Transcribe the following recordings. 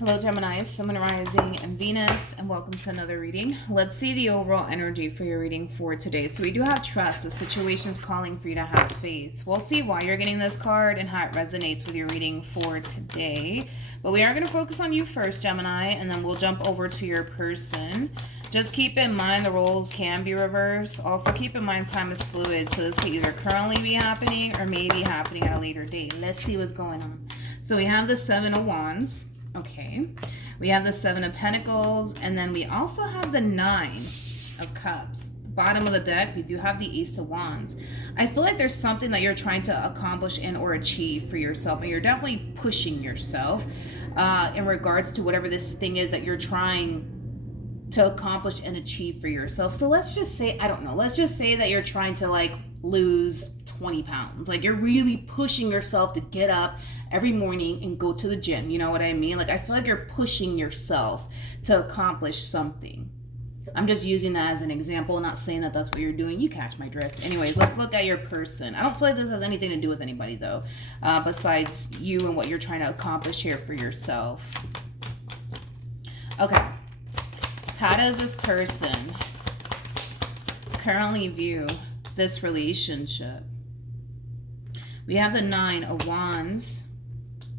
Hello, Gemini, Sun, Rising, and Venus, and welcome to another reading. Let's see the overall energy for your reading for today. So we do have trust. The situation's calling for you to have faith. We'll see why you're getting this card and how it resonates with your reading for today. But we are going to focus on you first, Gemini, and then we'll jump over to your person. Just keep in mind the roles can be reversed. Also keep in mind time is fluid, so this could either currently be happening or maybe happening at a later date. Let's see what's going on. So we have the Seven of Wands. Okay, we have the Seven of Pentacles, and then we also have the Nine of Cups. Bottom of the deck, we do have the Ace of Wands. I feel like there's something that you're trying to accomplish and or achieve for yourself, and you're definitely pushing yourself in regards to whatever this thing is that you're trying to accomplish and achieve for yourself. So let's just say, I don't know, let's just say that you're trying to like lose 20 pounds. Like you're really pushing yourself to get up every morning and go to the gym. You know what I mean? Like I feel like you're pushing yourself to accomplish something. I'm just using that as an example, not saying that that's what you're doing. You catch my drift. Anyways, let's look at your person. I don't feel like this has anything to do with anybody though, besides you and what you're trying to accomplish here for yourself. Okay. How does this person currently view this relationship? We have the Nine of Wands.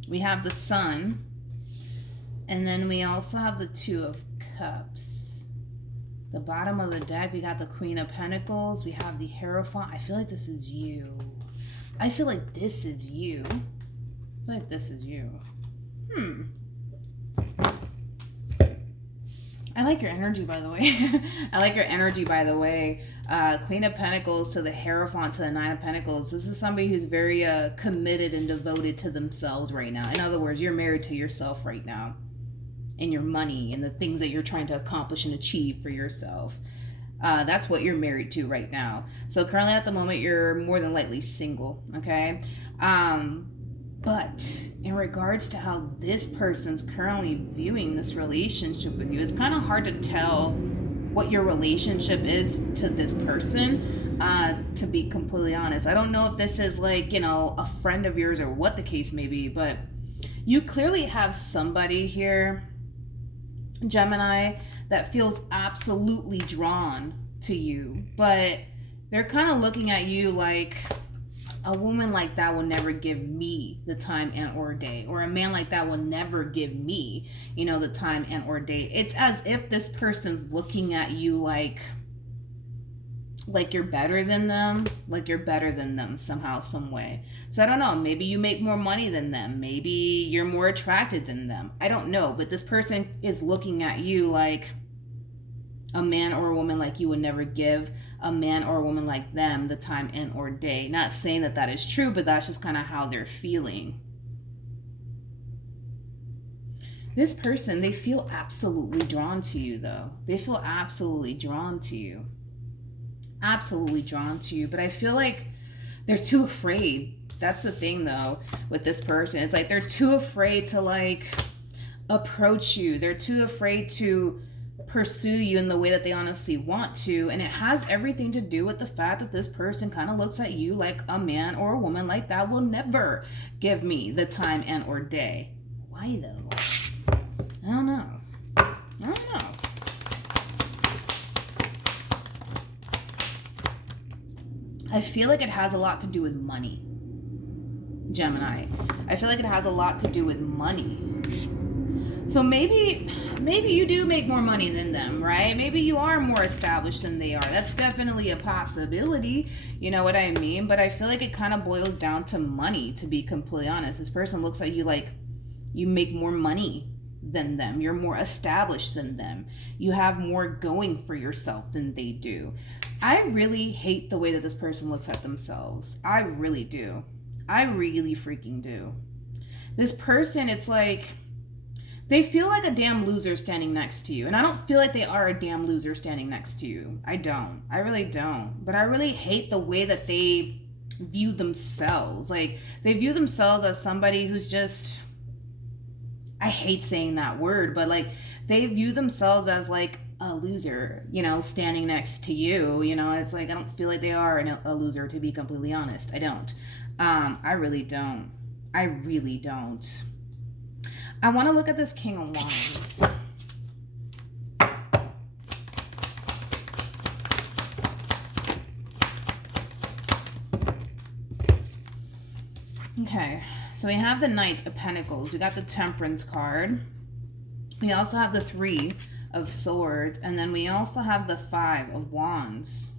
We have the Sun. And then we also have the Two of Cups. The bottom of the deck, we got the Queen of Pentacles. We have the Hierophant. I feel like this is you. I feel like this is you. I feel like this is you. I like your energy, by the way. I like your energy, by the way. Queen of Pentacles to the Hierophant to the Nine of Pentacles. This is somebody who's very committed and devoted to themselves right now. In other words, you're married to yourself right now. And your money and the things that you're trying to accomplish and achieve for yourself. That's what you're married to right now. So currently at the moment, you're more than likely single, okay? But in regards to how this person's currently viewing this relationship with you, it's kind of hard to tell what your relationship is to this person, to be completely honest. I don't know if this is like, you know, a friend of yours or what the case may be, but you clearly have somebody here, Gemini, that feels absolutely drawn to you, but they're kind of looking at you like, a woman like that will never give me the time and or day, or a man like that will never give me, you know, the time and or day. It's as if this person's looking at you like you're better than them, somehow, some way. So I don't know, maybe you make more money than them, maybe you're more attracted than them, I don't know, but this person is looking at you like a man or a woman like you would never give a man or a woman like them the time and or day. Not saying that that is true, but that's just kind of how they're feeling. This person, they feel absolutely drawn to you though. They feel absolutely drawn to you. Absolutely drawn to you. But I feel like they're too afraid. That's the thing though with this person. It's like they're too afraid to like approach you. They're too afraid to pursue you in the way that they honestly want to, and it has everything to do with the fact that this person kind of looks at you like a man or a woman like that will never give me the time and or day. Why though? I don't know. I feel like it has a lot to do with money, Gemini. I feel like it has a lot to do with money. So maybe you do make more money than them, right? Maybe you are more established than they are. That's definitely a possibility. You know what I mean? But I feel like it kind of boils down to money, to be completely honest. This person looks at you like you make more money than them. You're more established than them. You have more going for yourself than they do. I really hate the way that this person looks at themselves. I really do. I really freaking do. This person, it's like they feel like a damn loser standing next to you. And I don't feel like they are a damn loser standing next to you. I don't. I really don't. But I really hate the way that they view themselves. Like, they view themselves as somebody who's just, I hate saying that word, but like, they view themselves as like a loser, you know, standing next to you. You know, it's like, I don't feel like they are a loser, to be completely honest. I don't. I really don't. I really don't. I want to look at this King of Wands. Okay, so we have the Knight of Pentacles. We got the Temperance card. We also have the Three of Swords. And then we also have the Five of Wands.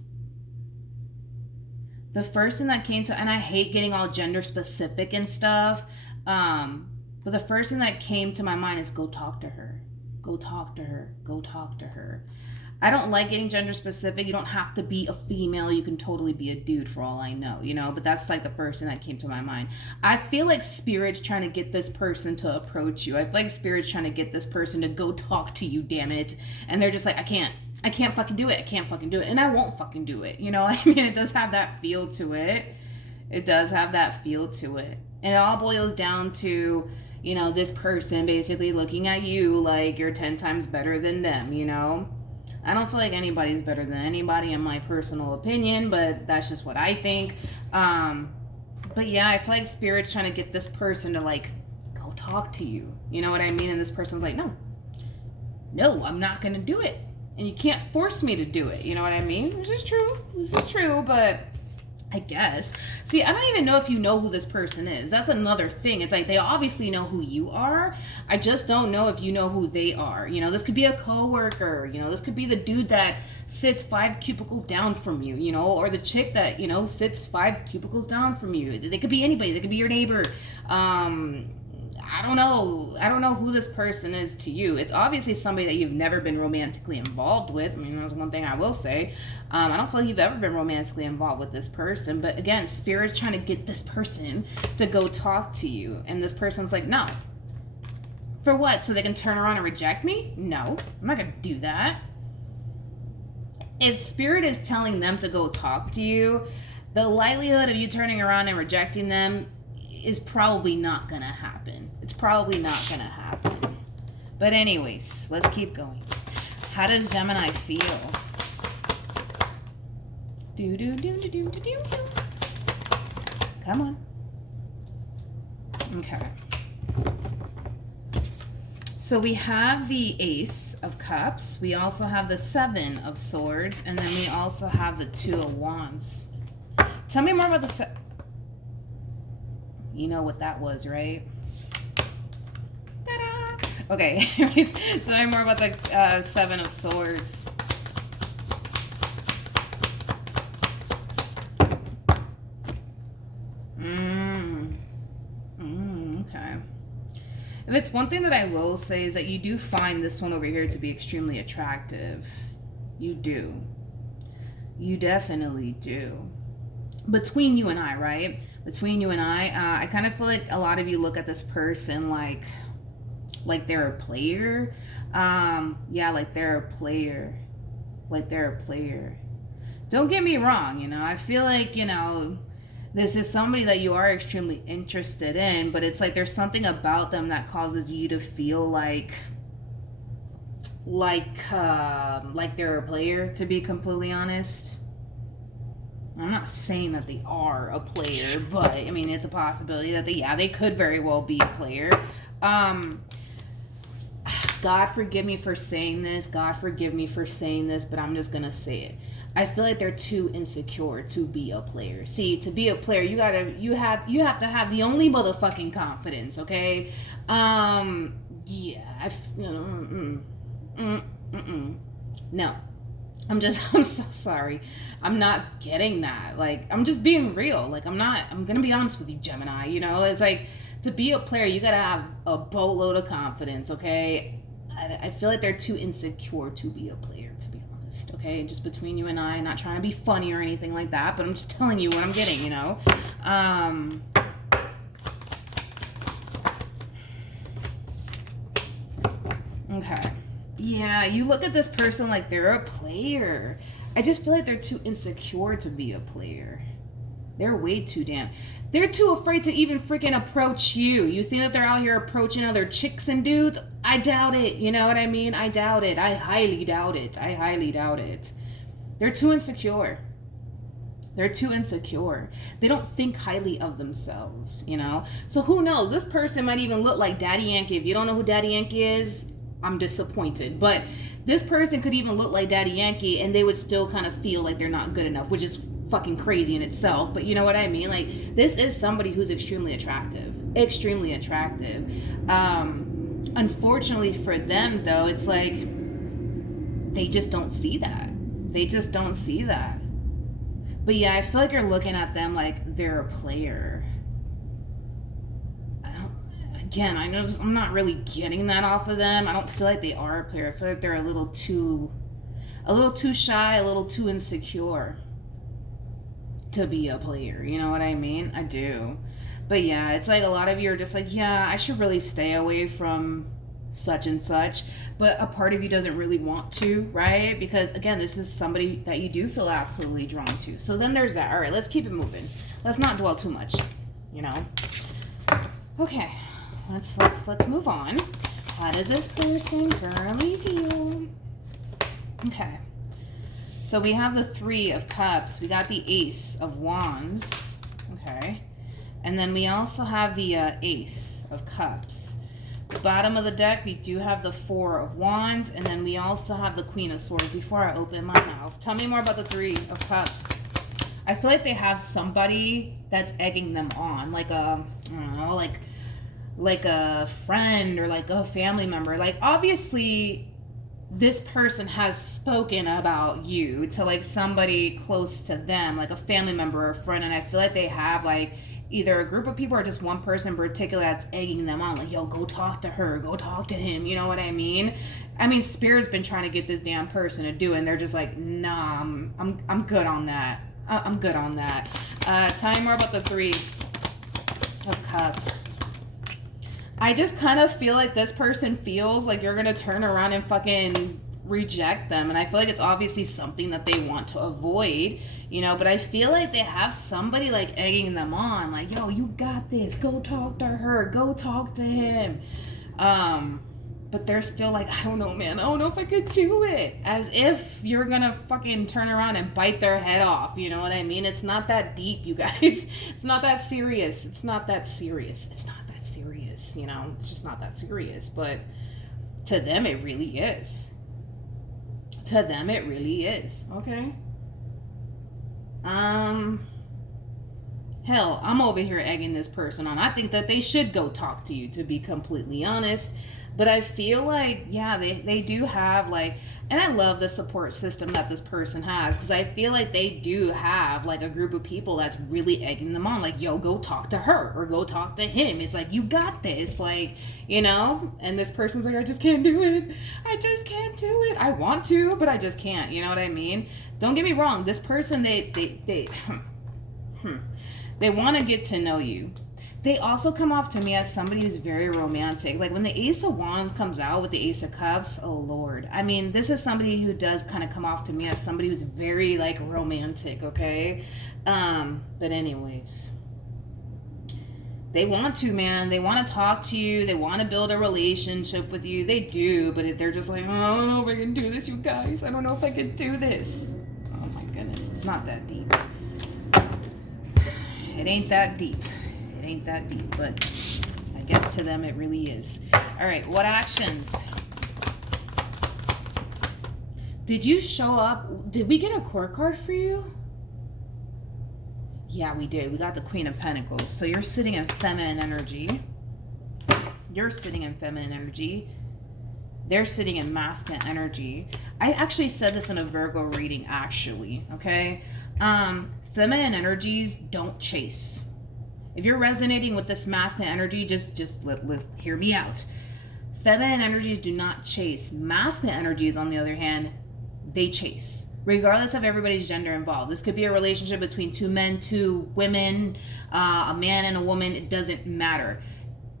The first thing that came to, and I hate getting all gender specific and stuff, but the first thing that came to my mind is go talk to her. Go talk to her. Go talk to her. I don't like getting gender specific. You don't have to be a female. You can totally be a dude for all I know, you know? But that's like the first thing that came to my mind. I feel like Spirit's trying to get this person to approach you. I feel like Spirit's trying to get this person to go talk to you, damn it. And they're just like, I can't fucking do it. I can't fucking do it. And I won't fucking do it. You know, I mean, it does have that feel to it. It does have that feel to it. And it all boils down to, you know, this person basically looking at you like you're 10 times better than them, you know? I don't feel like anybody's better than anybody in my personal opinion, but that's just what I think. But yeah, I feel like Spirit's trying to get this person to like, go talk to you. You know what I mean? And this person's like, no, I'm not going to do it. And you can't force me to do it. You know what I mean? This is true, but I guess. See, I don't even know if you know who this person is. That's another thing. It's like they obviously know who you are. I just don't know if you know who they are. You know, this could be a coworker. You know, this could be the dude that sits 5 cubicles down from you, you know, or the chick that, you know, sits 5 cubicles down from you. They could be anybody. They could be your neighbor. I don't know who this person is to you. It's obviously somebody that you've never been romantically involved with. I mean, that's one thing I will say. I don't feel like you've ever been romantically involved with this person. But again, Spirit's trying to get this person to go talk to you. And this person's like, no. For what? So they can turn around and reject me? No, I'm not going to do that. If Spirit is telling them to go talk to you, the likelihood of you turning around and rejecting them is probably not gonna happen. It's probably not gonna happen. But anyways, let's keep going. How does Gemini feel? Come on. Okay. So we have the Ace of Cups. We also have the Seven of Swords. And then we also have the Two of Wands. Tell me more about the You know what that was, right? Ta-da! Okay, anyways, tell me more about the Seven of Swords. Okay. If it's one thing that I will say is that you do find this one over here to be extremely attractive. You do. You definitely do. Between you and I, right? Between you and I kind of feel like a lot of you look at this person like they're a player. Yeah, like they're a player. Like they're a player. Don't get me wrong, you know, I feel like, you know, this is somebody that you are extremely interested in, but it's like there's something about them that causes you to feel like they're a player, to be completely honest. I'm not saying that they are a player, but I mean, it's a possibility that they could very well be a player. God forgive me for saying this. God forgive me for saying this, but I'm just going to say it. I feel like they're too insecure to be a player. See, to be a player, you have to have the only motherfucking confidence, okay? Yeah, no. I'm so sorry. I'm not getting that. Like, I'm just being real. Like, I'm gonna be honest with you, Gemini. You know, it's like, to be a player, you gotta have a boatload of confidence, okay? I feel like they're too insecure to be a player, to be honest, okay? Just between you and I, not trying to be funny or anything like that, but I'm just telling you what I'm getting, you know? Okay. Yeah, you look at this person like they're a player. I just feel like they're too insecure to be a player. They're way too damn. They're too afraid to even freaking approach you. You think that they're out here approaching other chicks and dudes? I doubt it. You know what I mean? I doubt it. I highly doubt it. I highly doubt it. They're too insecure. They're too insecure. They don't think highly of themselves, you know? So who knows? This person might even look like Daddy Yankee. If you don't know who Daddy Yankee is, I'm disappointed. But this person could even look like Daddy Yankee and they would still kind of feel like they're not good enough, which is fucking crazy in itself. But you know what I mean? Like, this is somebody who's extremely attractive. Extremely attractive. Unfortunately for them, though, it's like they just don't see that. They just don't see that. But yeah, I feel like you're looking at them like they're a player. I know I'm not really getting that off of them. I don't feel like they are a player. I feel like they're a little too shy, a little too insecure to be a player. You know what I mean? I do. But yeah, it's like a lot of you are just like, yeah, I should really stay away from such and such, but a part of you doesn't really want to, right? Because again, this is somebody that you do feel absolutely drawn to. So then there's that. All right, let's keep it moving. Let's not dwell too much, you know. Okay, let's move on. How does this person currently feel? Okay, so we have the 3 of Cups. We got the Ace of Wands. Okay, and then we also have the Ace of Cups. The bottom of the deck, we do have the 4 of Wands, and then we also have the Queen of Swords. Before I open my mouth, tell me more about the 3 of Cups. I feel like they have somebody that's egging them on, like a, I don't know, like a friend or like a family member. Like, obviously, this person has spoken about you to like somebody close to them, like a family member or a friend, and I feel like they have like either a group of people or just one person in particular that's egging them on, like, yo, go talk to her, go talk to him, you know what I mean? I mean, Spirit's been trying to get this damn person to do it, and they're just like, nah, I'm good on that. I'm good on that. Tell me more about the 3 of Cups. I just kind of feel like this person feels like you're gonna turn around and fucking reject them, and I feel like it's obviously something that they want to avoid, you know, but I feel like they have somebody like egging them on, like, yo, you got this, go talk to her, go talk to him, but they're still like, I don't know, man, I don't know if I could do it, as if you're gonna fucking turn around and bite their head off, you know what I mean? It's not that deep, you guys. It's not that serious. It's not that serious. It's not that serious, you know? It's just not that serious, but to them it really is. To them it really is. Okay. Hell, I'm over here egging this person on. I think that they should go talk to you, to be completely honest. But I feel like, yeah, they do have like, and I love the support system that this person has, because I feel like they do have like a group of people that's really egging them on, like, yo, go talk to her or go talk to him. It's like, you got this, like, you know. And this person's like, I just can't do it. I just can't do it. I want to, but I just can't. You know what I mean? Don't get me wrong. This person, they want to get to know you. They also come off to me as somebody who's very romantic. Like when the Ace of Wands comes out with the Ace of Cups, oh Lord. I mean, this is somebody who does kind of come off to me as somebody who's very like romantic, okay? But anyways, they want to, man. They want to talk to you. They want to build a relationship with you. They do, but they're just like, oh, I don't know if I can do this, you guys. I don't know if I can do this. Oh my goodness, it's not that deep. It ain't that deep. Ain't that deep, but I guess to them it really is. All right, what actions? Did you show up? Did we get a court card for you? Yeah, we did. We got the Queen of Pentacles. So you're sitting in feminine energy. You're sitting in feminine energy. They're sitting in masculine energy. I actually said this in a Virgo reading, actually, okay? Feminine energies don't chase. If you're resonating with this masculine energy, just hear me out. Feminine energies do not chase. Masculine energies, on the other hand, they chase. Regardless of everybody's gender involved. This could be a relationship between 2 men, 2 women, a man and a woman. It doesn't matter.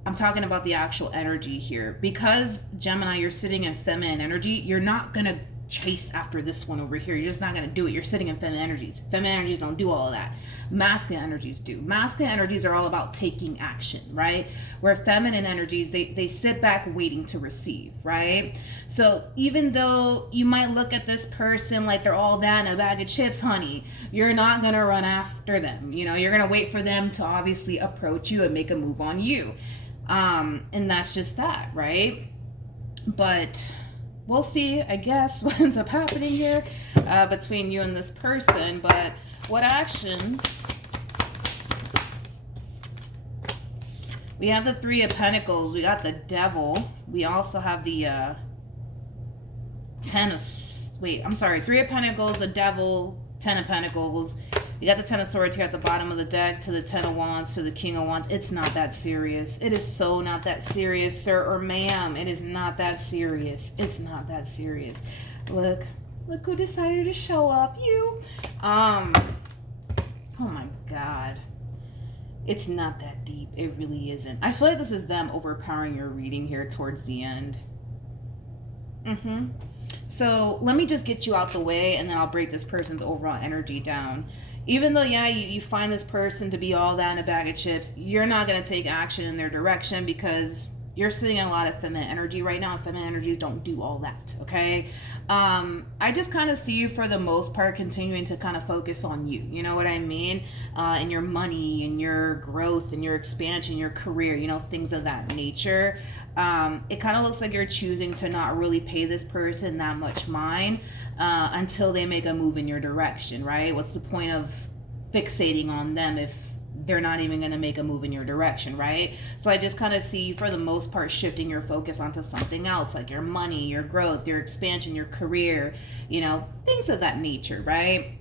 I'm talking about the actual energy here. Because, Gemini, you're sitting in feminine energy, you're not going to chase after this one over here. You're just not going to do it. You're sitting in feminine energies. Feminine energies don't do all of that. Masculine energies do. Masculine energies are all about taking action, right? Where feminine energies, they sit back waiting to receive, right? So even though you might look at this person like they're all that in a bag of chips, honey, you're not going to run after them. You know, you're going to wait for them to obviously approach you and make a move on you. And that's just that, right? But we'll see, I guess, what ends up happening here between you and this person. But what actions? We have the Three of Pentacles. We got the Devil. We also have the Three of Pentacles, the Devil, Ten of Pentacles. You got the Ten of Swords here at the bottom of the deck, to the Ten of Wands, to the King of Wands. It's not that serious. It is so not that serious, sir or ma'am. It is not that serious. It's not that serious. Look who decided to show up. You. Oh my God. It's not that deep. It really isn't. I feel like this is them overpowering your reading here towards the end. So let me just get you out the way, and then I'll break this person's overall energy down. Even though, yeah, you find this person to be all that in a bag of chips, you're not going to take action in their direction because you're sitting in a lot of feminine energy right now, and feminine energies don't do all that, okay? I just kind of see you, for the most part, continuing to kind of focus on you. You know what I mean? And your money and your growth and your expansion, your career, you know, things of that nature. It kind of looks like you're choosing to not really pay this person that much mind until they make a move in your direction, right? What's the point of fixating on them if they're not even going to make a move in your direction, right? So I just kind of see you, for the most part, shifting your focus onto something else, like your money, your growth, your expansion, your career, you know, things of that nature, right?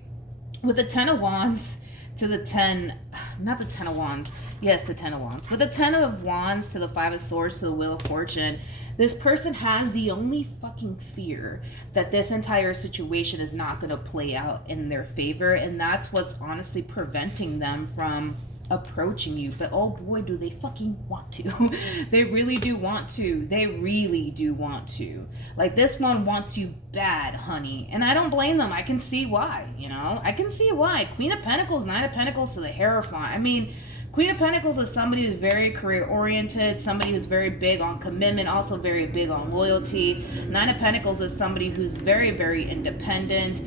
With the Ten of Wands to the not the Ten of Wands, yes, the Ten of Wands. With the Ten of Wands to the Five of Swords to the Wheel of Fortune, this person has the only fucking fear that this entire situation is not going to play out in their favor, and that's what's honestly preventing them from approaching you. But oh boy, do they fucking want to. They really do want to. They really do want to. Like, this one wants you bad, honey, and I don't blame them. I can see why, you know? I can see why. Queen of Pentacles, Nine of Pentacles to the Hierophant. I mean, Queen of Pentacles is somebody who's very career-oriented, somebody who's very big on commitment, also very big on loyalty. Nine of Pentacles is somebody who's very, very independent,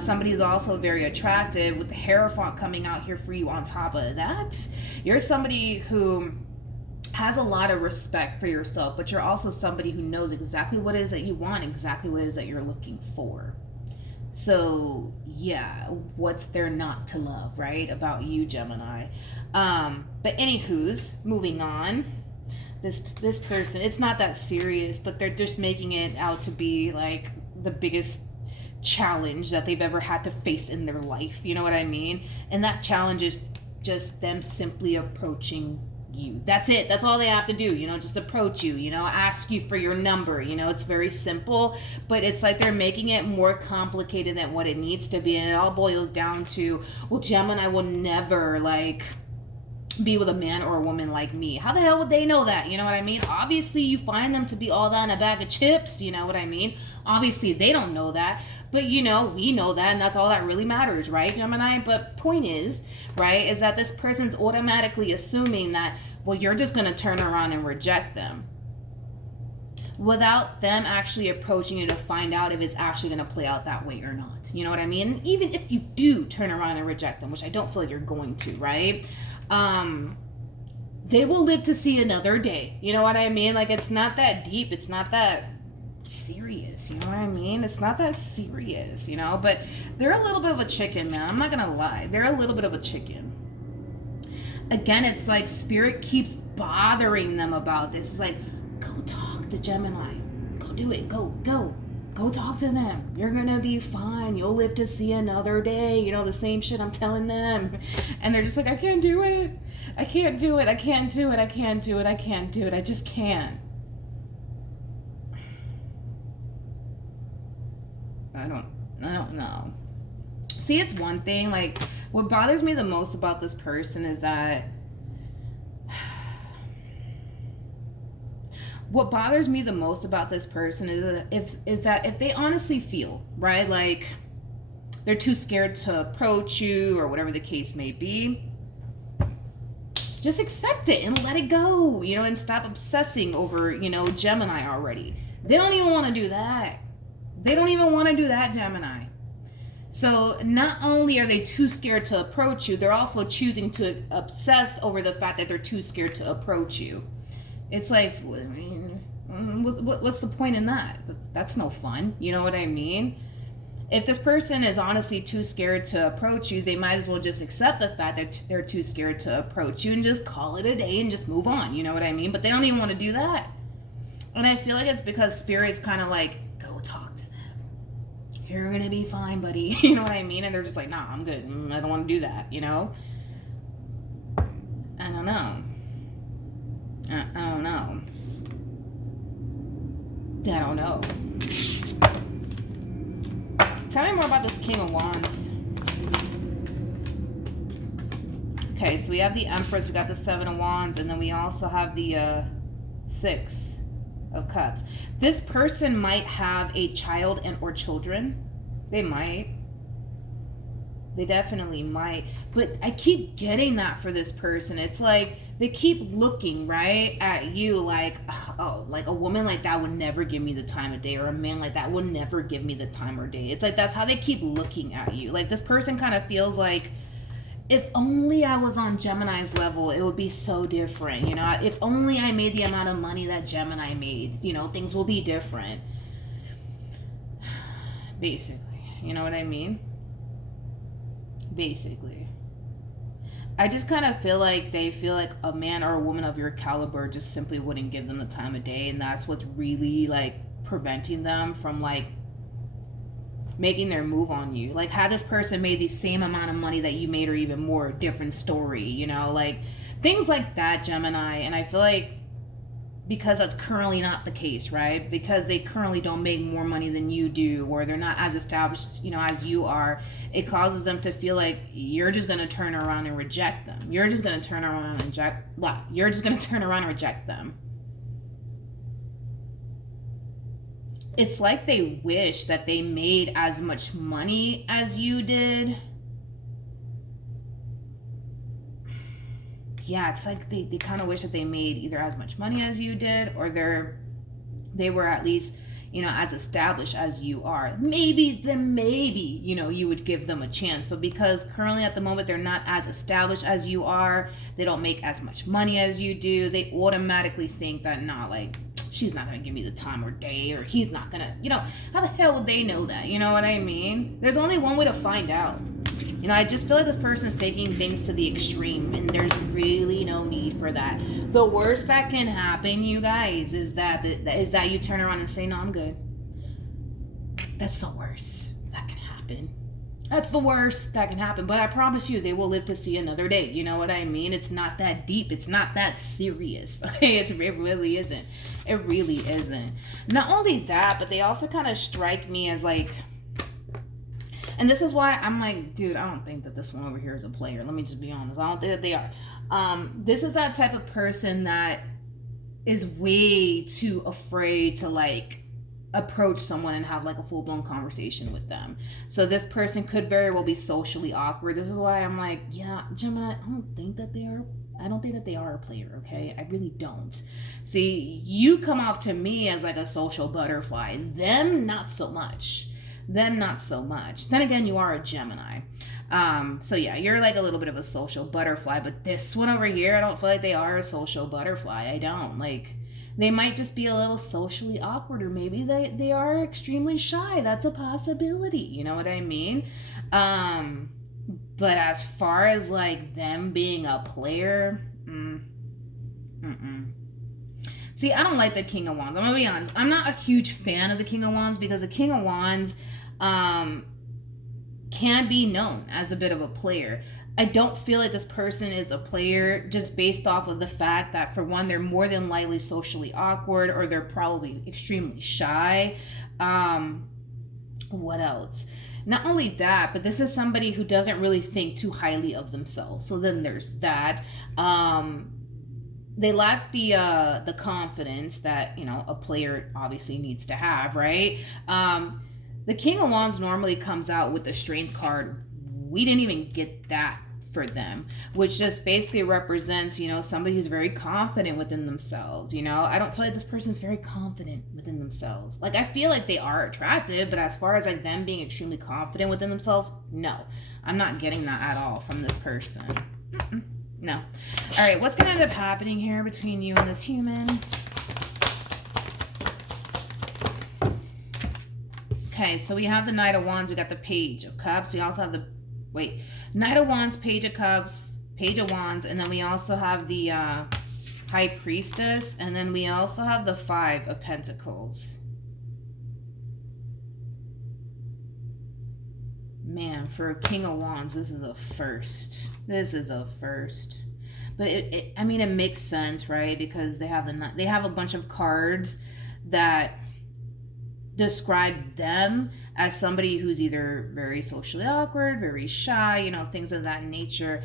somebody who's also very attractive. With the Hierophant coming out here for you on top of that, you're somebody who has a lot of respect for yourself, but you're also somebody who knows exactly what it is that you want, exactly what it is that you're looking for. So yeah, what's there not to love, right, about you, Gemini? But anywho's, moving on. This person, it's not that serious, but they're just making it out to be like the biggest challenge that they've ever had to face in their life. You know what I mean? And that challenge is just them simply approaching you. That's it. That's all they have to do, you know, just approach you, you know, ask you for your number. You know, it's very simple, but it's like they're making it more complicated than what it needs to be. And it all boils down to, well, Gemini will never like be with a man or a woman like me. How the hell would they know that? You know what I mean? Obviously you find them to be all that in a bag of chips. You know what I mean? Obviously they don't know that, but you know, we know that, and that's all that really matters, right, Gemini? But point is, right, is that this person's automatically assuming that, well, you're just going to turn around and reject them without them actually approaching you to find out if it's actually going to play out that way or not. You know what I mean? And even if you do turn around and reject them, which I don't feel like you're going to, right? They will live to see another day. You know what I mean? Like, it's not that deep. It's not that serious. You know what I mean? It's not that serious, you know? But they're a little bit of a chicken, man. I'm not going to lie. They're a little bit of a chicken. Again, it's like Spirit keeps bothering them about this. It's like, go talk to Gemini. Go do it. Go talk to them. You're gonna be fine. You'll live to see another day. You know, the same shit I'm telling them. And they're just like, I can't do it. I can't do it. I can't do it. I can't do it. I can't do it. I just can't. I don't know. See, it's one thing, like, what bothers me the most about this person is that what bothers me the most about this person is that if they honestly feel, right, like they're too scared to approach you or whatever the case may be, just accept it and let it go, and stop obsessing over, Gemini already. They don't even want to do that. They don't even want to do that, Gemini. So not only are they too scared to approach you, they're also choosing to obsess over the fact that they're too scared to approach you. It's like, I mean, what's the point in that? That's no fun. You know what I mean? If this person is honestly too scared to approach you, they might as well just accept the fact that they're too scared to approach you and just call it a day and just move on. You know what I mean? But they don't even want to do that. And I feel like it's because Spirit's kind of like, go talk to them. You're going to be fine, buddy. You know what I mean? And they're just like, nah, I'm good. I don't want to do that, I don't know. I don't know. I don't know. Tell me more about this King of Wands. Okay, so we have the Empress, we got the Seven of Wands, and then we also have the Six of Cups. This person might have a child and or children. They might. They definitely might. But I keep getting that for this person. It's like they keep looking, right, at you like, oh, like a woman like that would never give me the time of day, or a man like that would never give me the time or day. It's like that's how they keep looking at you. Like this person kind of feels like, if only I was on Gemini's level, it would be so different. If only I made the amount of money that Gemini made, things will be different. Basically, you know what I mean? Basically. I just kind of feel like they feel like a man or a woman of your caliber just simply wouldn't give them the time of day, and that's what's really like preventing them from like making their move on you. Like, had this person made the same amount of money that you made or even more, different story, like things like that, Gemini. And I feel like because that's currently not the case, right? Because they currently don't make more money than you do, or they're not as established, as you are, it causes them to feel like you're just going to turn around and reject them. You're just going to turn around and reject them. It's like they wish that they made as much money as you did. Yeah, it's like they kind of wish that they made either as much money as you did, or they were at least, as established as you are. Maybe, you would give them a chance. But because currently at the moment they're not as established as you are, they don't make as much money as you do, they automatically think that, nah, like, she's not going to give me the time or day, or he's not going to, how the hell would they know that? You know what I mean? There's only one way to find out. I just feel like this person's taking things to the extreme, and there's really no need for that. The worst that can happen, you guys, is that you turn around and say, no, I'm good. That's the worst that can happen. That's the worst that can happen. But I promise you, they will live to see another day. You know what I mean? It's not that deep. It's not that serious. Okay? It really isn't. It really isn't. Not only that, but they also kind of strike me as like, and this is why I'm like, dude, I don't think that this one over here is a player. Let me just be honest. I don't think that they are. This is that type of person that is way too afraid to like approach someone and have like a full-blown conversation with them. So this person could very well be socially awkward. This is why I'm like, yeah, Gemini, I don't think that they are a player, okay? I really don't. See, you come off to me as like a social butterfly. Them, not so much. Then again, you are a Gemini. So yeah, you're like a little bit of a social butterfly, but this one over here, I don't feel like they are a social butterfly. I don't. Like, they might just be a little socially awkward, or maybe they are extremely shy. That's a possibility. You know what I mean? But as far as like them being a player, See, I don't like the King of Wands. I'm gonna be honest. I'm not a huge fan of the King of Wands, because the King of Wands can be known as a bit of a player. I don't feel like this person is a player just based off of the fact that, for one, they're more than likely socially awkward, or they're probably extremely shy. What else? Not only that, but this is somebody who doesn't really think too highly of themselves. So then there's that. they lack the confidence that, you know, a player obviously needs to have, right? The King of Wands normally comes out with the Strength card. We didn't even get that for them, which just basically represents, you know, somebody who's very confident within themselves. You know, I don't feel like this person's very confident within themselves. Like, I feel like they are attractive, but as far as like them being extremely confident within themselves, no, I'm not getting that at all from this person. No. All right, what's gonna end up happening here between you and this human? Okay, so we have the Knight of Wands, we got the Page of Cups, we also have the, Knight of Wands, Page of Cups, Page of Wands, and then we also have the High Priestess, and then we also have the Five of Pentacles. Man, for a King of Wands, this is a first. This is a first. But I mean, it makes sense, right? Because they have a bunch of cards that describe them as somebody who's either very socially awkward, very shy, you know, things of that nature.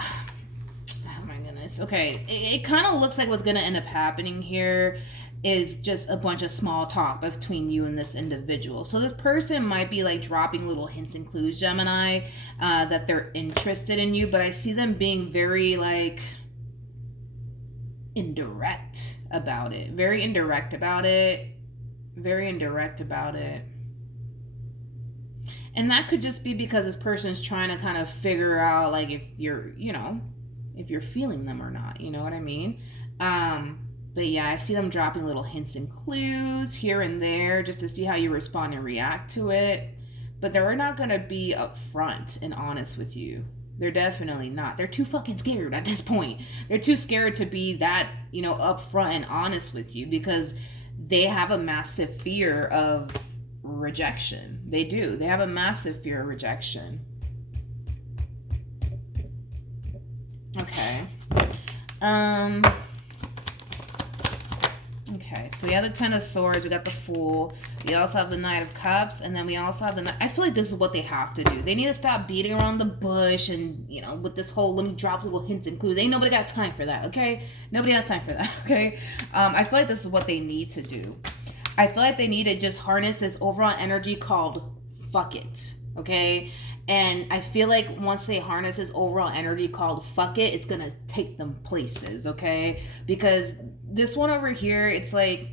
Oh my goodness. Okay, it kind of looks like what's going to end up happening here is just a bunch of small talk between you and this individual. So this person might be like dropping little hints and clues, Gemini, that they're interested in you, but I see them being very like indirect about it. Very indirect about it. Very indirect about it. And that could just be because this person's trying to kind of figure out like if you're, you know, if you're feeling them or not, you know what I mean? But yeah, I see them dropping little hints and clues here and there just to see how you respond and react to it. But they're not going to be upfront and honest with you. They're definitely not. They're too fucking scared at this point. They're too scared to be that, you know, upfront and honest with you because they have a massive fear of rejection. They do. They have a massive fear of rejection. Okay. Okay, so we have the Ten of Swords, we got the Fool, we also have the Knight of Cups, and then we also have the... I feel like this is what they have to do. They need to stop beating around the bush and, you know, with this whole let me drop little hints and clues. Ain't nobody got time for that, okay? Nobody has time for that, okay? I feel like this is what they need to do. I feel like they need to just harness this overall energy called fuck it, okay? And I feel like once they harness this overall energy called fuck it, it's gonna take them places, okay? Because this one over here, it's like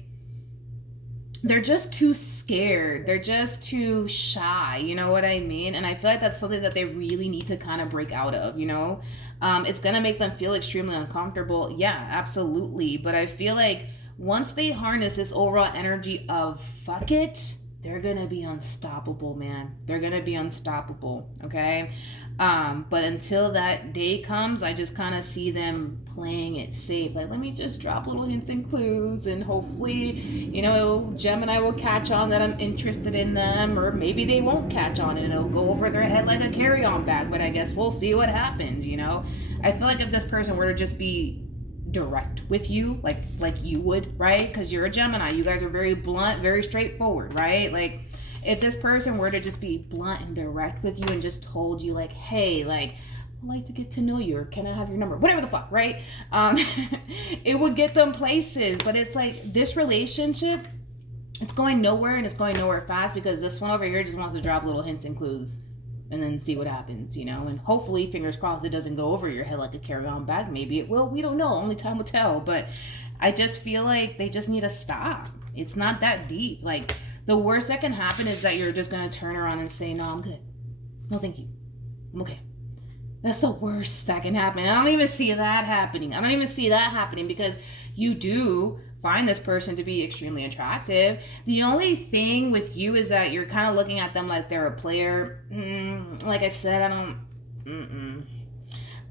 they're just too scared. They're just too shy, you know what I mean? And I feel like that's something that they really need to kind of break out of, you know? It's gonna make them feel extremely uncomfortable. Yeah, absolutely. But I feel like once they harness this overall energy of fuck it, they're gonna be unstoppable, man. They're gonna be unstoppable, okay? But until that day comes, I just kind of see them playing it safe. Like, let me just drop little hints and clues, and hopefully, you know, Gemini will catch on that I'm interested in them, or maybe they won't catch on and it'll go over their head like a carry-on bag, but I guess we'll see what happens, you know? I feel like if this person were to just be direct with you like you would, right? Because you're a Gemini, you guys are very blunt, very straightforward, right? Like if this person were to just be blunt and direct with you and just told you like, hey, like I'd like to get to know you, or can I have your number, whatever the fuck, right? It would get them places. But it's like this relationship, it's going nowhere, and it's going nowhere fast because this one over here just wants to drop little hints and clues and then see what happens, you know? And hopefully, fingers crossed, it doesn't go over your head like a carry-on bag. Maybe it will. We don't know. Only time will tell. But I just feel like they just need to stop. It's not that deep. Like, the worst that can happen is that you're just going to turn around and say, no, I'm good. No, thank you. I'm okay. That's the worst that can happen. I don't even see that happening. I don't even see that happening because you do find this person to be extremely attractive. The only thing with you is that you're kind of looking at them like they're a player. Like I said,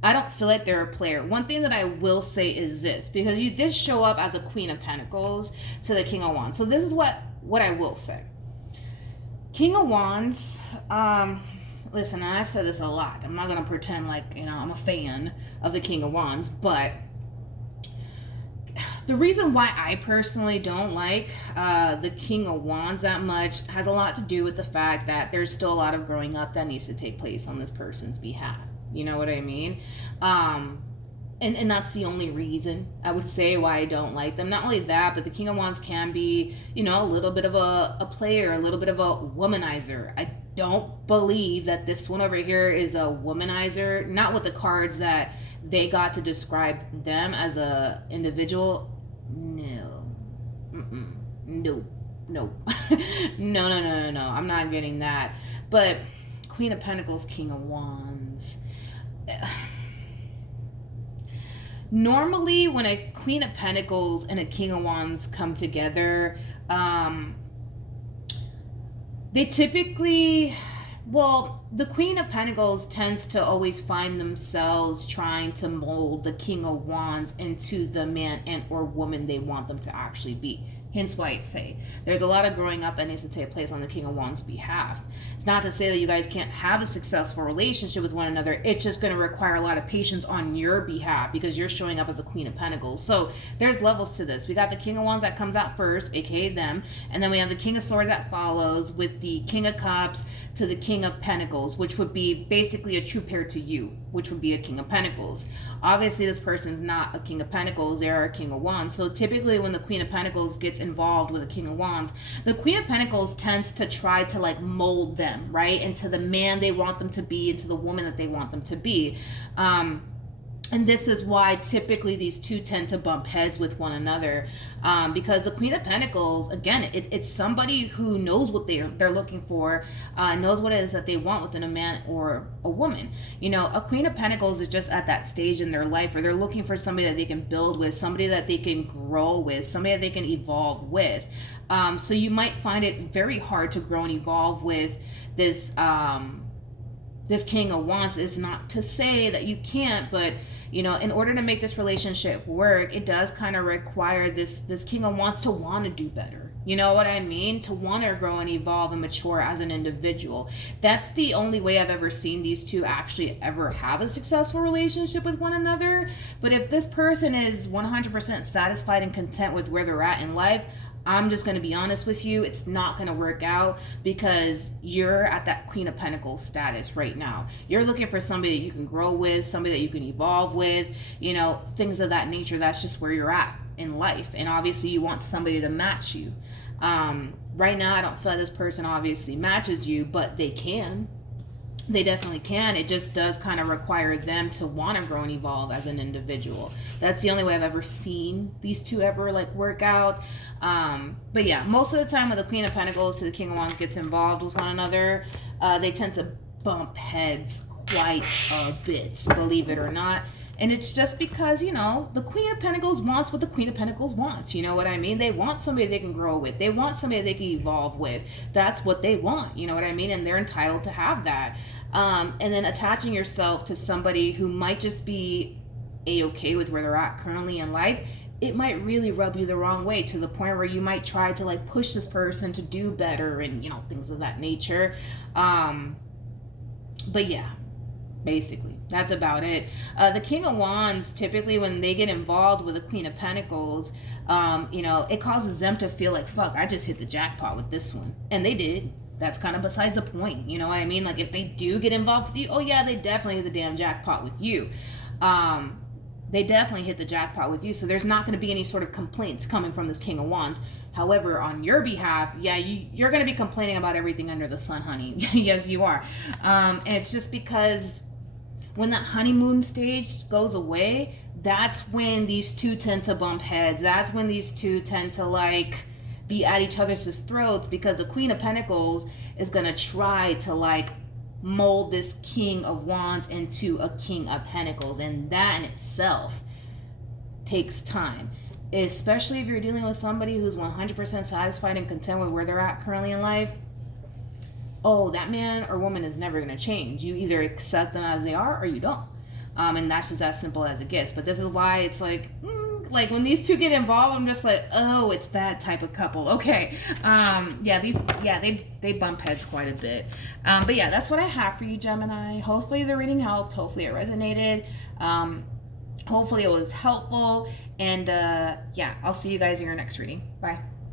I don't feel like they're a player. One thing that I will say is this, because you did show up as a Queen of Pentacles to the King of Wands. So this is what I will say. King of Wands, listen, I've said this a lot. I'm not going to pretend like, you know, I'm a fan of the King of Wands, but the reason why I personally don't like the King of Wands that much has a lot to do with the fact that there's still a lot of growing up that needs to take place on this person's behalf. You know what I mean? and that's the only reason I would say why I don't like them. Not only that, but the King of Wands can be, a little bit of a player, a little bit of a womanizer. I don't believe that this one over here is a womanizer. Not with the cards that they got to describe them as a individual. No. Mm-mm. No. No. No. I'm not getting that. But Queen of Pentacles, King of Wands. Normally, when a Queen of Pentacles and a King of Wands come together, they typically, the Queen of Pentacles tends to always find themselves trying to mold the King of Wands into the man and or woman they want them to actually be. Hence why I say there's a lot of growing up that needs to take place on the King of Wands' behalf. It's not to say that you guys can't have a successful relationship with one another. It's just going to require a lot of patience on your behalf because you're showing up as a Queen of Pentacles. So there's levels to this. We got the King of Wands that comes out first, aka them, and then we have the King of Swords that follows with the King of Cups to the King of Pentacles, which would be basically a true pair to you, which would be a King of Pentacles. Obviously, this person's not a King of Pentacles. They are a King of Wands. So typically when the Queen of Pentacles gets involved with a King of Wands, the Queen of Pentacles tends to try to like mold them, right, into the man they want them to be, into the woman that they want them to be. And this is why typically these two tend to bump heads with one another, because the Queen of Pentacles, again, it's somebody who knows what they're looking for, knows what it is that they want within a man or a woman. A Queen of Pentacles is just at that stage in their life where they're looking for somebody that they can build with, somebody that they can grow with, somebody that they can evolve with. So you might find it very hard to grow and evolve with this King of Wands. Is not to say that you can't, but in order to make this relationship work, it does kind of require this King of Wands to want to do better. You know what I mean? To want to grow and evolve and mature as an individual. That's the only way I've ever seen these two actually ever have a successful relationship with one another. But if this person is 100% satisfied and content with where they're at in life, I'm just going to be honest with you, it's not going to work out because you're at that Queen of Pentacles status right now. You're looking for somebody that you can grow with, somebody that you can evolve with, things of that nature. That's just where you're at in life. And obviously you want somebody to match you. Right now, I don't feel like this person obviously matches you, but they can. They definitely can. It just does kind of require them to want to grow and evolve as an individual. That's the only way I've ever seen these two ever work out. But yeah, most of the time when the Queen of Pentacles to the King of Wands gets involved with one another, they tend to bump heads quite a bit, believe it or not. And it's just because, the Queen of Pentacles wants what the Queen of Pentacles wants. You know what I mean? They want somebody they can grow with. They want somebody they can evolve with. That's what they want. You know what I mean? And they're entitled to have that. And then attaching yourself to somebody who might just be A-okay with where they're at currently in life, it might really rub you the wrong way to the point where you might try to push this person to do better and, things of that nature. But yeah. Basically, that's about it. The King of Wands, typically when they get involved with the Queen of Pentacles, it causes them to feel like, fuck, I just hit the jackpot with this one. And they did. That's kind of besides the point. You know what I mean? If they do get involved with you, oh yeah, they definitely hit the damn jackpot with you. They definitely hit the jackpot with you. So there's not going to be any sort of complaints coming from this King of Wands. However, on your behalf, yeah, you're going to be complaining about everything under the sun, honey. Yes, you are. And it's just because when that honeymoon stage goes away, that's when these two tend to bump heads. That's when these two tend to be at each other's throats, because the Queen of Pentacles is going to try to mold this King of Wands into a King of Pentacles. And that in itself takes time, especially if you're dealing with somebody who's 100% satisfied and content with where they're at currently in life. Oh, that man or woman is never going to change. You either accept them as they are or you don't. And that's just as simple as it gets. But this is why it's when these two get involved, I'm just oh, it's that type of couple. Okay. They bump heads quite a bit. But yeah, that's what I have for you, Gemini. Hopefully the reading helped. Hopefully it resonated. Hopefully it was helpful. And I'll see you guys in your next reading. Bye.